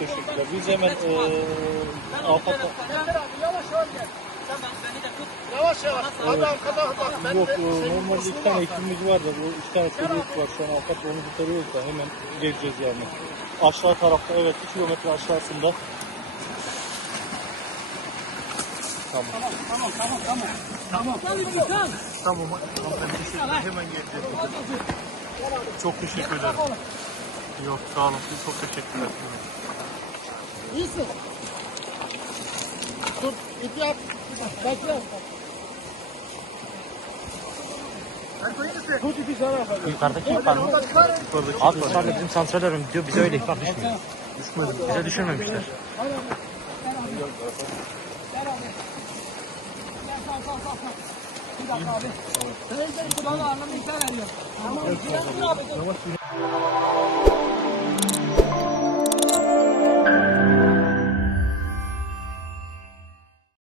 teşekkürler. Biz hemen AFAD'a... Yavaş yavaş gel. Tamam beni de tut. Yavaş yavaş. Hadi arkada bak. Yok normalde 2 tane ekibimiz var da bu 2 tane çocuk var şu an AFAD onu kurtarıyoruz da hemen geleceğiz yani. Aşağı tarafta evet 2 kilometre aşağısında. Tamam. Tamam ben teşekkür hemen geleceğim. Çok teşekkür ederim. Yok sağ olun çok teşekkürler. İyisin. Dur ipi yap. Bekle. Tut ipi sana. Yukarıdaki ihbar mı? Abi yukarıda bizim santralarım diyor bize öyle ihbar düşmüyor. Bize düşürmemişler. Bir dakika abi. Sen kulağına anlamı ihtar veriyor. Tamam.